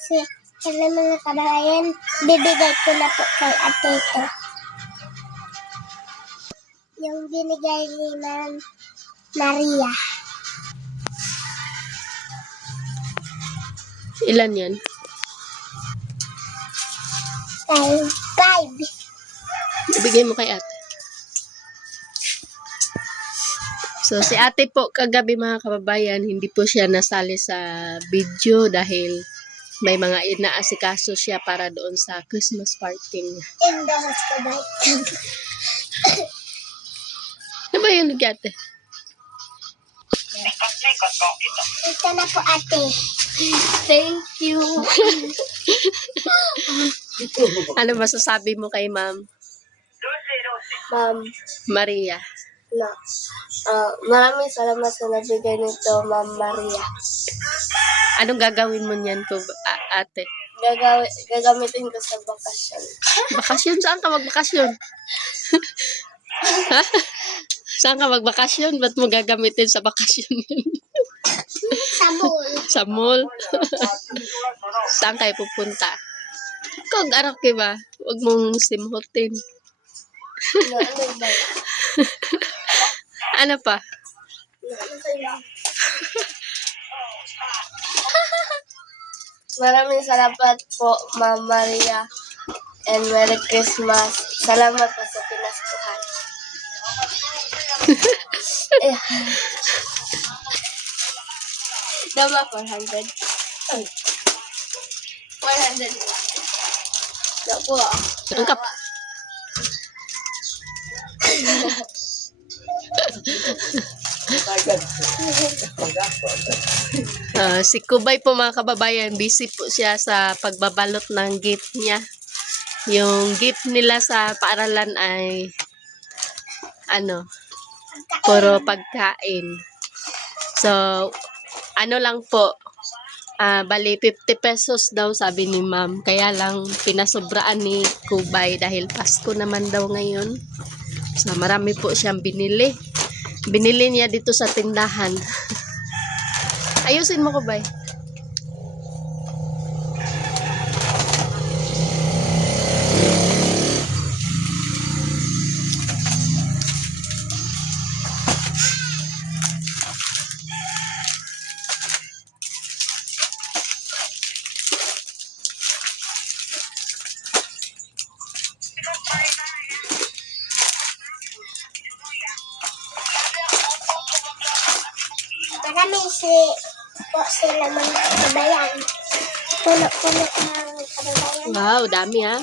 Hello mga kababayan, bibigay ko na po kay ate ito. Yung binigay ni Ma'am Maria. Ilan yan? 5. Ibigay mo kay ate. So, si ate po kagabi mga kababayan, hindi po siya nasali sa video dahil may mga inaasikaso siya para doon sa Christmas party niya. In the hospital. Ano ba yun ate? Ito na po ate. Thank you. Ano masasabi mo kay Ma'am Ma'am, Maria? maraming salamat sa nabigay nito, Ma'am Maria. Anong gagawin mo niyan ko ate? Gagamitin ko sa bakasyon. Bakasyon? Saan ka magbakasyon? Ha? Saan ka magbakasyon? Ba't mo gagamitin sa bakasyon yun? Sa mall. Sa mall? Saan kayo pupunta? Kung arak ba? Huwag mong simhotin. Ano pa? Maraming salamat po, Ma'am Maria. And Merry Christmas. Salamat po sa pinaskuhan. Dama 400. Ay. 400. Naku ah. Angkap. Si Kubay po mga kababayan, busy po siya sa pagbabalot ng gift niya. Yung gift nila sa paaralan ay puro pagkain. So, lang po, bali 50 pesos daw sabi ni Ma'am. Kaya lang pinasobraan ni Kubay dahil Pasko naman daw ngayon. So, marami po siyang binili. Binili niya dito sa tindahan. Ayusin mo, Kubay. Marami po sila mga kababayan. Puno-puno ng kababayan. Wow, dami ha.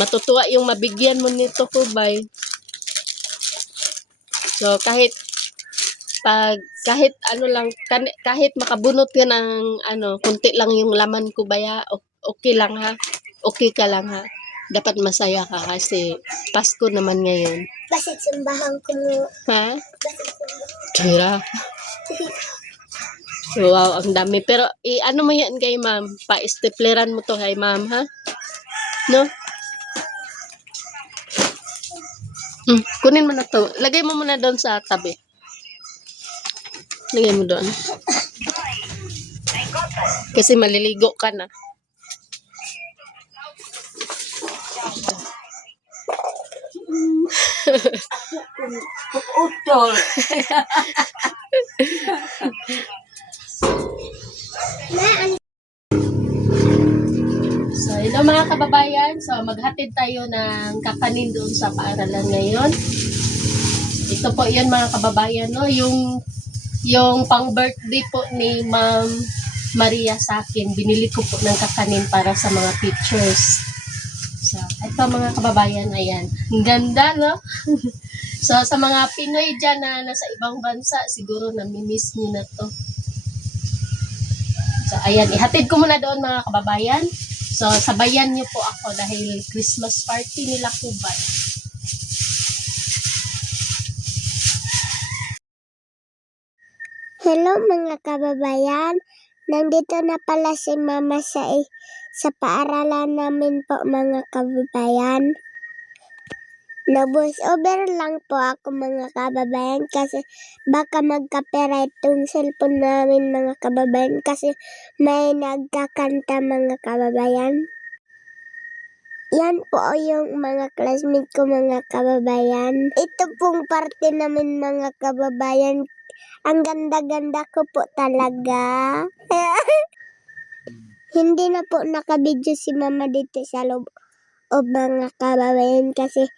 Matutuwa yung mabigyan mo nito, Kubay. So, kahit kahit makabunot ka ng kunti lang yung laman, Kubay, okay lang ha. Okay ka lang ha. Dapat masaya ka kasi Pasko naman ngayon. Basit simbahan ko mo. Ha? Basit simbahan. Tira. Wow, ang dami. Pero, ano mo yan kay Ma'am? Pa-stapleran mo to kay Ma'am, ha? No? Kunin mo na to. Lagay mo muna doon sa tabi. Lagay mo doon. Kasi maliligo ka na. Utol. So, hello mga kababayan. So, maghatid tayo ng kakanin doon sa paaralan ngayon. Ito po yun mga kababayan, no? Yung pang-birthday po ni Ma'am Maria sa akin, binili ko po ng kakanin para sa mga pictures. So, ito mga kababayan, ayan. Ang ganda, no? So, sa mga Pinoy dyan na nasa ibang bansa, siguro nami-miss nyo na to. So, ayan. Ihatid ko muna doon mga kababayan. So, sabayan nyo po ako dahil Christmas party nila Kubay. Hello mga kababayan. Nandito na pala si Mama sa paaralan namin po mga kababayan. Na-voice over lang po ako mga kababayan kasi baka magka-copyright tong cellphone namin mga kababayan kasi may nagkakanta mga kababayan. Yan po yung mga classmate ko mga kababayan. Ito pong parte namin mga kababayan. Ang ganda-ganda ko po talaga. Hindi na po nakabidyo si mama dito sa loob o mga kababayan kasi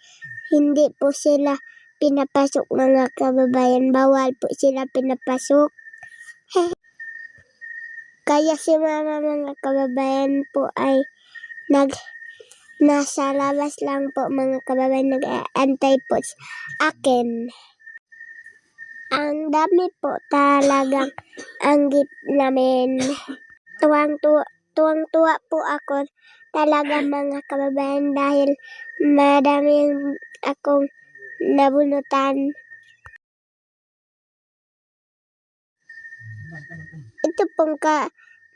hindi po sila pinapasok mga kababayan. Bawal po sila pinapasok. Kaya si mama mga kababayan po ay nasa labas lang po mga kababayan, nag-aantay po sa akin. Ang dami po talagang ang gift namin. Tuwang-tuwa po ako talaga mga kababayan dahil madami akong nabunutan. Ito pong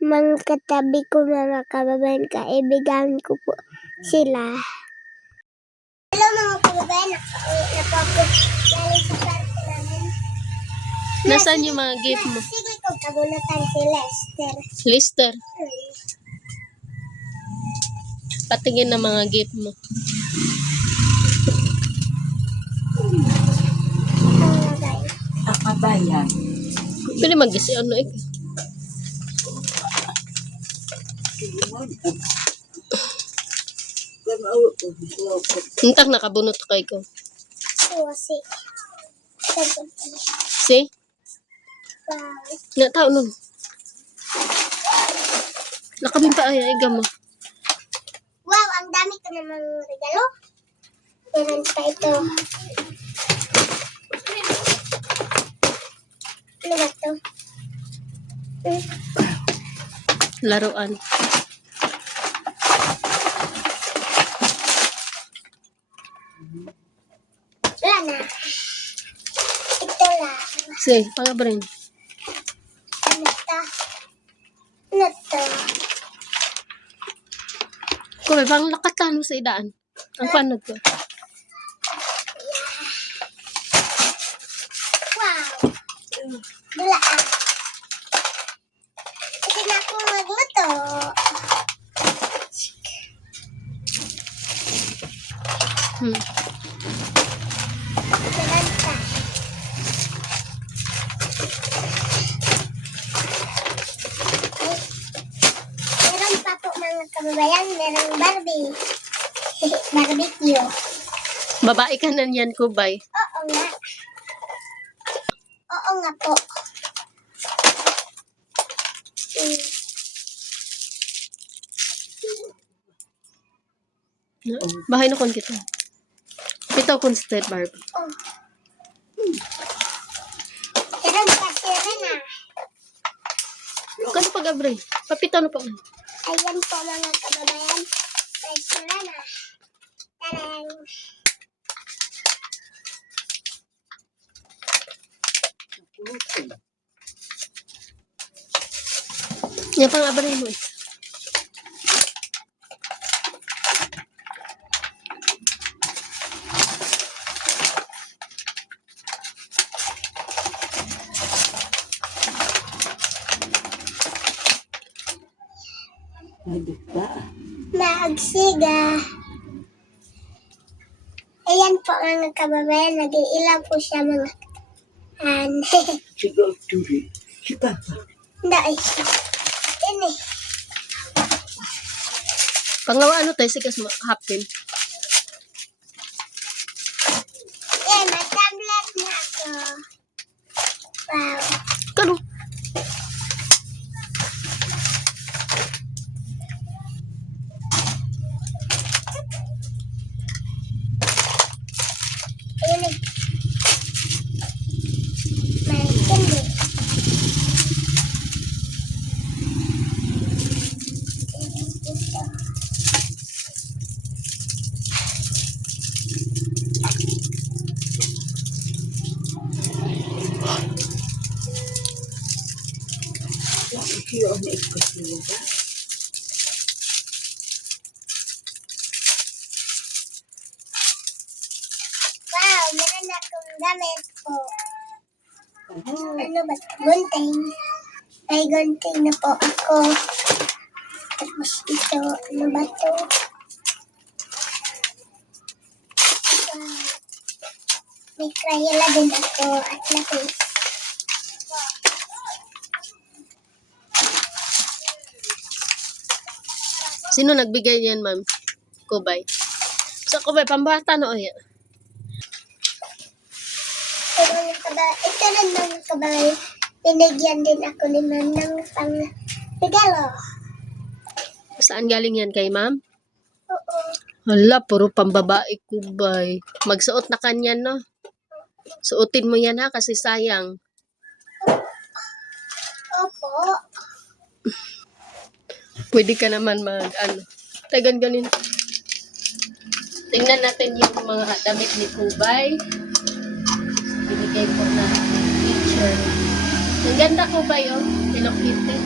mga katabi ko mga kababayan, kaibigan ko po sila. Hello mga kababayan, nakauwi na po ako galing sa party namin. Nasaan yung mga gift mo? Sige ko kabunutan si Lester. Lister, patingin na mga gift mo. Kabayan. Pili mag-isi ano eh. Hintak nakabunot kay ko. Susi. Si? Wow. Nga tao nun. Nakabing pa ay iga mo. Wow, ang dami ko namang regalo. Meron pa ito. Ano ba ito? Laruan. Wala na. Ito lang. Si, pangabrin. Ano ito? Ano ito? Kung may pang lakatan mo sa idaan. Ang panod ko. Wow. Dulaan. Sige na ako magluto. Hmm. Meron pa. Ay. Meron pa po mga kababayan. Merong Barbie. Barbecue. Babae ka na niyan, Kubay. Oo nga. Oo nga po. Bahay na kon kita. Ito kon step Barbie. Oh. Meron pa si Rena. Kano pag-abrin? Papita na pa. Ayan po mga kababayan. May si Rena. Tarang. Yan pang-abrin mo eh. Naagsiga. Ayan po mga kababayan. Nag-iilaw po siya mga Sigaw turi. Sigaw pa. Dai. Ini. Pangawa ano tayo sikas hapin. May tablet na ako. Wow. Kano? Ini. May candy. Damit po. Ano ba? Gunting. May gunting na po ako. Tapos ito, ano ba to? May Crayola din ako at lapis. Sino nagbigay niyan, ma'am? Kubay. So, kubay, pambata no? Yan. Ito rin mga kabay. Pinigyan din ako ni ma'am ng pang regalo. Saan galing yan kay ma'am? Oo. Hala, puro pambabae kubay. Magsuot na kanyan, no? Suotin mo yan ha, kasi sayang. Opo. Pwede ka naman tagan ganin. Tingnan natin yung mga damit ni Kubay. Binigay ko na picture. Ang ganda Kubay, oh. Hello Kitty.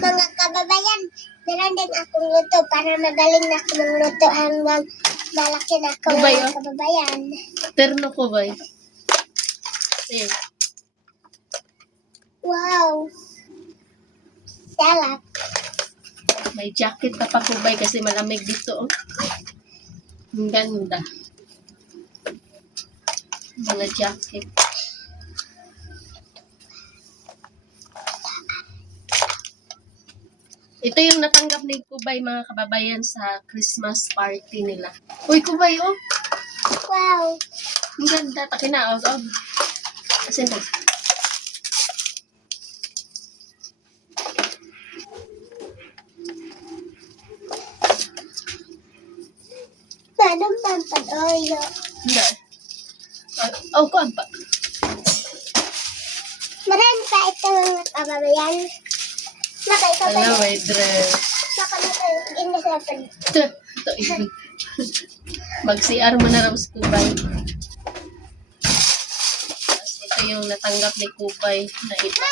Mga kababayan, meron din akong luto para magaling na ako ng luto hanggang malaki na ako Kubay, mga oh. kababayan. Terno Kubay. Ayan. Wow. Salap. May jacket ka pa Kubay kasi malamig dito, oh. Ang ganda. Mga jacket. Ito yung natanggap ni Kubay mga kababayan sa Christmas party nila. Uy Kubay, oh. Wow. Ang ganda. Takinaos, oh. Kasi na. Manong pampadoyo. Hindi. Oh, kuwan pa. Marami pa ito mga kababayan. Nakaika pa. Alam, may dress. Inasapan. Ito. Mag-CR mo na raw si Kubay. Tapos ito yung natanggap ni Kubay na iba.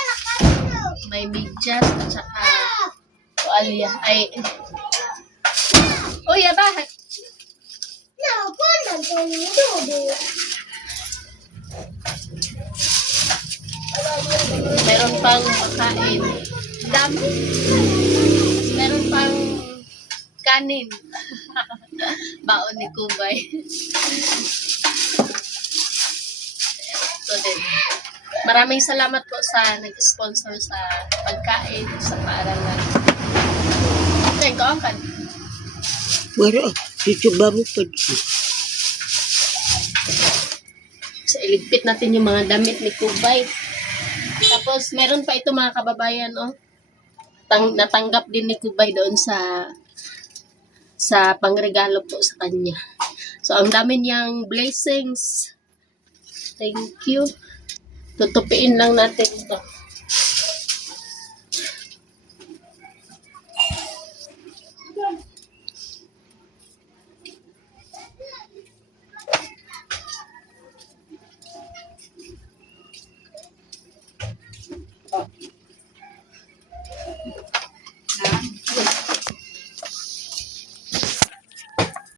May medyas at saka tuwalya. Ay. Uy, abahat. No, paano ito? Meron pang makain. Dami. Meron pang kanin. Baon ni Kubay. Ito din. Maraming salamat po sa nag-sponsor sa pagkain sa paaralan. Ito yung kaangkan. Wala. Tituba mo pa. So, iligpit natin yung mga damit ni Kubay. Tapos, meron pa ito mga kababayan, oh. Natanggap din ni Kubay doon sa pangregalo po sa kanya. So, ang dami niyang blessings. Thank you. Tutupiin lang natin ito.